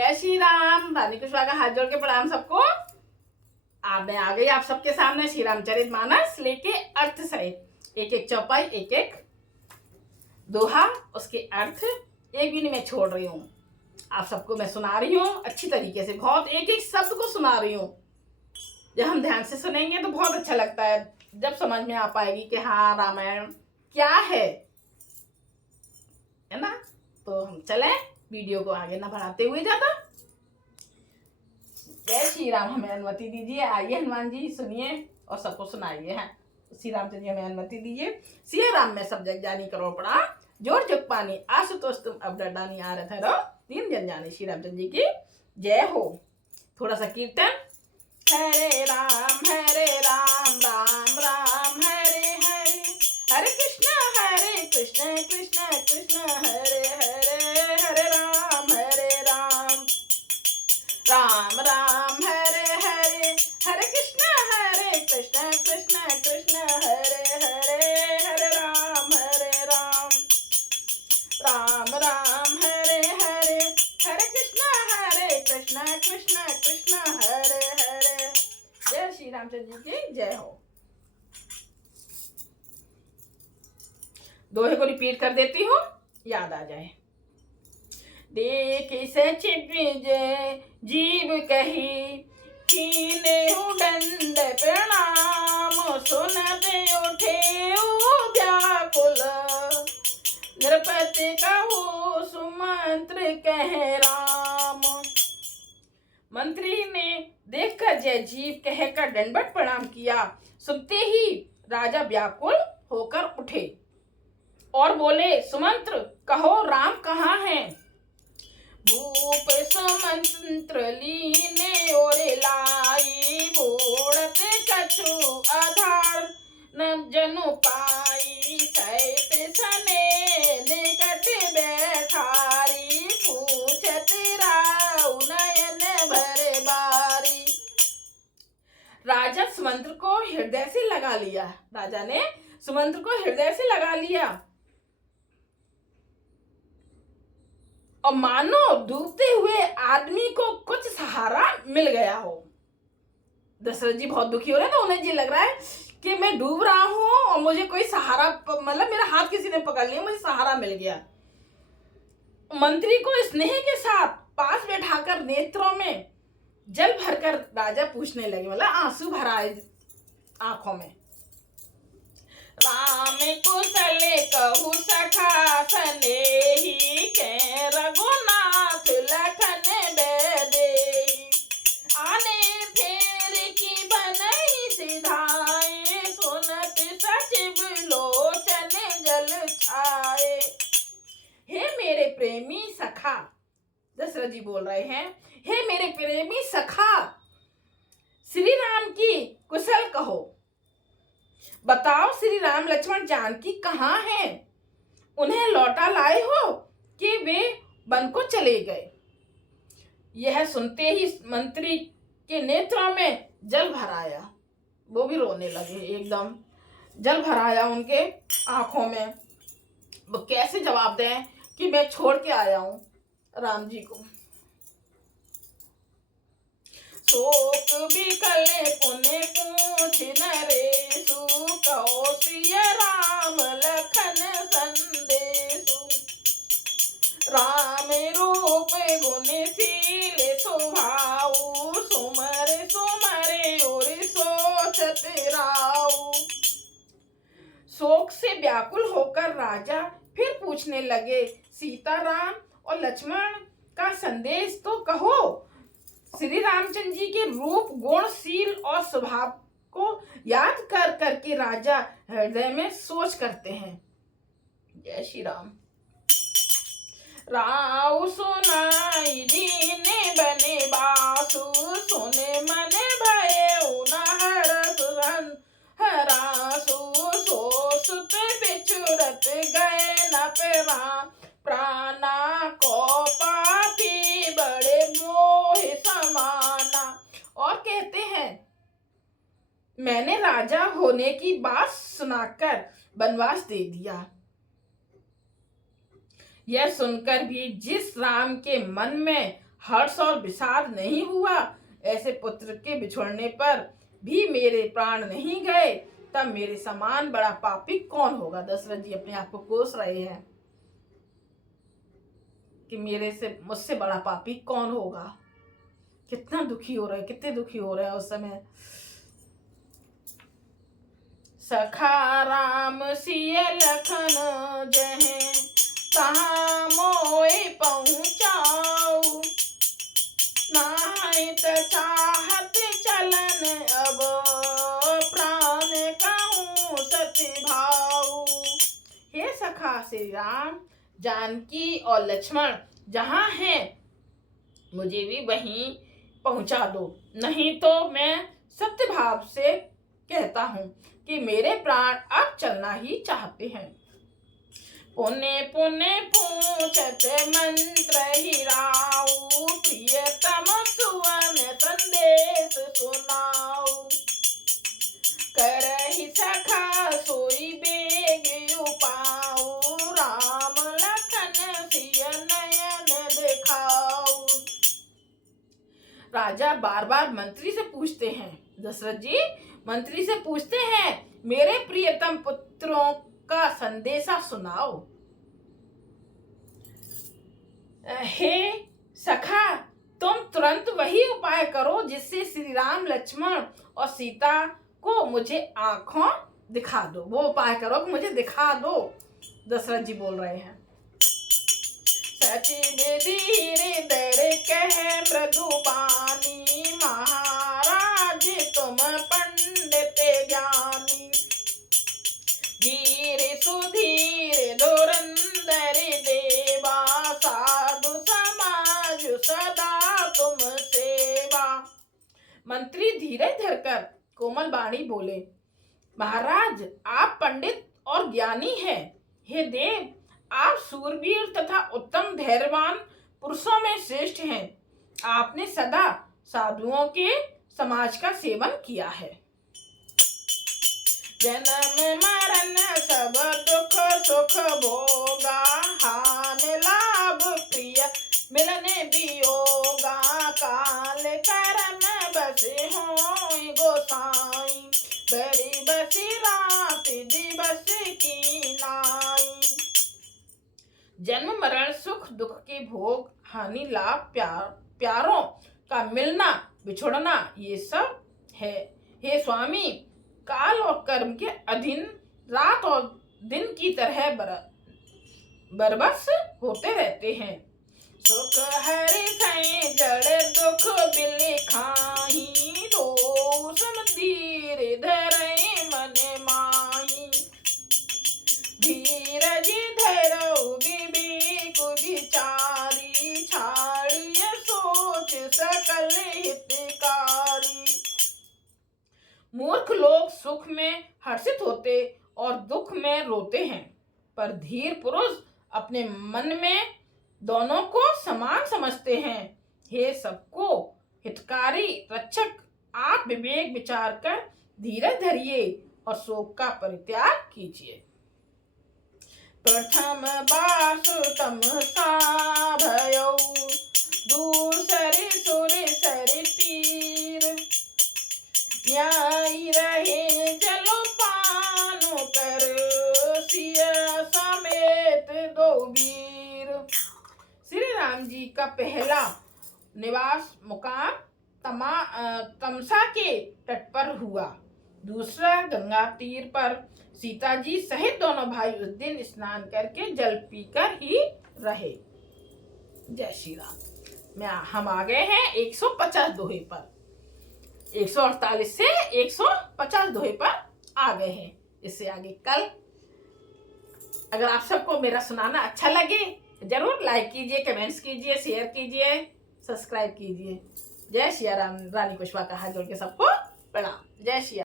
जय श्री राम। रानी कुशवाहा का हाथ जोड़ के प्रणाम सबको। अब मैं आ गई आप सबके सामने श्री रामचरितमानस लेके अर्थ सहित एक एक चौपाई, एक एक दोहा, उसके अर्थ एक भी नहीं मैं छोड़ रही हूँ। आप सबको मैं सुना रही हूँ अच्छी तरीके से, बहुत एक एक शब्द को सुना रही हूँ। जब हम ध्यान से सुनेंगे तो बहुत अच्छा लगता है, जब समझ में आ पाएगी कि हाँ रामायण क्या है ना। तो हम चले वीडियो को आगे ना बढ़ाते हुए ज्यादा। जय श्री राम। हमें अनुमति दीजिए, आइए हनुमान जी सुनिए और सबको सुनाइए। हैं श्री रामचंद्र जी हमें अनुमति दीजिए। सिया राम में सब जग जानी करो पड़ा, जोर जग पानी आशुतोष तुम अब डरदानी आ रहे थे तीन जन जाने। श्री रामचंद्र जी की जय हो। थोड़ा सा कीर्तन। हरे राम राम राम हरे हरे, हरे कृष्ण कृष्ण कृष्ण हरे हरे, हरे राम राम राम हरे हरे, हरे कृष्ण कृष्ण कृष्ण हरे हरे, हरे राम राम राम हरे हरे, हरे कृष्ण कृष्ण कृष्ण हरे हरे। जय श्री रामचंद्र जी की जय हो। दोहे को रिपीट कर देती हूँ, याद आ जाए। देख सचिव जय जीव कही, कीने दंड प्रणाम, सुनते उठे व्याकुल, नृपति कहो सुमंत्र कह राम। मंत्री ने देखकर जय जीव कहकर दंडवत प्रणाम किया। सुनते ही राजा व्याकुल होकर उठे और बोले, सुमंत्र कहो राम कहाँ हैं। भूप सुमंत्र लीने और लाई, बूढ़त कछु आधार न जनु पाई, सैत सने निकट बैठारी, पूछत राउ नयन भर बारी। राजा सुमंत्र को हृदय से लगा लिया। राजा ने सुमंत्र को हृदय से लगा लिया और मानो डूबते हुए आदमी को कुछ सहारा मिल गया हो। दशरथ जी बहुत दुखी हो रहे हैं, तो उन्हें जी लग रहा है कि मैं डूब रहा हूं और मुझे कोई सहारा, मतलब मेरा हाथ किसी ने पकड़ लिया, मुझे सहारा मिल गया। मंत्री को स्नेह के साथ पास बैठाकर नेत्रों में जल भरकर राजा पूछने लगे, मतलब आंसू भराए आंखों में। राम कुशल कहु सखा सनेही, के रघुनाथ लखन बेदेही, आने फेर की बनई सिधाए, सुनत सचिव लोचन जल छाए। हे मेरे प्रेमी सखा, दशरथ जी बोल रहे हैं, हे मेरे प्रेमी सखा, श्री राम की कुशल कहो। बताओ श्री राम लक्ष्मण जानकी कहाँ हैं? उन्हें लौटा लाए हो कि वे वन को चले गए? यह सुनते ही मंत्री के नेत्रों में जल भर आया, वो भी रोने लगे, एकदम जल भर आया उनके आंखों में। वो कैसे जवाब दें कि मैं छोड़ के आया हूं राम जी को। शोक बिकले पुण्य पूछ नरेशु, कहो श्री राम लखन संदेशु, राम रूप गुणशील स्वभाव, सुमर सुमरे और सोचत राउ। शोक से व्याकुल होकर राजा फिर पूछने लगे, सीताराम और लक्ष्मण का संदेश तो कहो। श्री रामचंद्र जी के रूप, गुणशील और स्वभाव को याद कर करके राजा हृदय में सोच करते हैं। जय श्री राम। राव सुनाई दीने बने बासु, सुने मन भय न हरस हरासु, सो सुत बिछुरत गए न प्राणा को पापी बड़े मोह समाना। और कहते हैं, मैंने राजा होने की बात सुनाकर वनवास दे दिया। यह सुनकर भी जिस राम के मन में हर्ष और विषाद नहीं हुआ? ऐसे पुत्र के बिछुड़ने पर भी मेरे प्राण नहीं गए, तब मेरे समान बड़ा पापी कौन होगा? दशरथ जी अपने आप को कोस रहे हैं कि मुझसे बड़ा पापी कौन होगा। कितना दुखी हो रहे, कितने दुखी हो रहे हैं उस समय। सखा राम सिय लखन जहे, कहाँ मोए पहुँचाऊ, नाहित चाहत चलन अब, प्राण कहूँ सति भाऊ। हे सखा श्री राम, जानकी और लक्ष्मण जहाँ हैं मुझे भी वहीं पहुंचा दो, नहीं तो मैं सत्य भाव से कहता हूँ कि मेरे प्राण अब चलना ही चाहते हैं। पुने पुने पूछत मंत्र हिराऊ, प्रियतम सुवन संदेश सुनाऊ, करहि सखा सोई बेग उपाऊ, राम लखन सिय नयन दिखाऊ। राजा बार बार मंत्री से पूछते हैं, दशरथ जी मंत्री से पूछते हैं, मेरे प्रियतम पुत्रों का संदेशा सुनाओ। हे सखा, तुम तुरंत वही उपाय करो जिससे श्री राम लक्ष्मण और सीता को मुझे आंखों दिखा दो। वो उपाय करो कि मुझे दिखा दो। दशरथ जी बोल रहे हैं। सची धीरे दर कह मृदुबानी, महाराज तुम पंडित ज्ञानी, धीरे सुधीर धुरंधर देवा, साधु समाज सदा तुम सेवा। मंत्री धीरे धरकर कोमल वाणी बोले, महाराज आप पंडित और ज्ञानी हैं। हे देव, आप सूरवीर तथा उत्तम धैर्यवान पुरुषों में श्रेष्ठ हैं। आपने सदा साधुओं के समाज का सेवन किया है। जन्म मरण सब दुख सुख भोगा, हान लाभ प्रिय मिलने वियोगा, काल कर्म बसे होय गोसाई, बरी बसी रात दिवस की नाई। जन्म मरण सुख दुख के भोग, हानि लाभ प्यारों का मिलना बिछुड़ना, ये सब है। हे स्वामी, काल और कर्म के अधीन रात और दिन की तरह बरबस होते रहते हैं। सुख हरि सै जड़ दुख बिल खाही, रोषम धीर धरे मन माही, धीरज धरऊ विवेक विचारी, छाड़िय सोच सकल हितकारी। मूर्ख लोग सुख में हर्षित होते और दुख में रोते हैं, पर धीर पुरुष अपने मन में दोनों को समान समझते हैं। हे सबको हितकारी रक्षक, आप विवेक विचार कर धीरज धरिए और शोक का परित्याग कीजिए। प्रथम बासु तम सा भयौ, दूसरे सुर सर तीर, न्याय रहे जलो पानो कर, सिय समेत दो वीर। श्री राम जी का पहला निवास मुकाम तमसा के तट पर हुआ, दूसरा गंगा तीर पर। सीता जी सहित दोनों भाई उस दिन स्नान करके जल पीकर ही रहे। जय श्री राम। हम आ गए हैं 150 दोहे पर। 148 से 150 दोहे पर आ गए हैं। इससे आगे कल। अगर आप सबको मेरा सुनाना अच्छा लगे जरूर लाइक कीजिए, कमेंट्स कीजिए, शेयर कीजिए, सब्सक्राइब कीजिए। जय श्री राम। रानी कुशवाहा का हाथ जोड़ के सबको प्रणाम। जय श्री राम।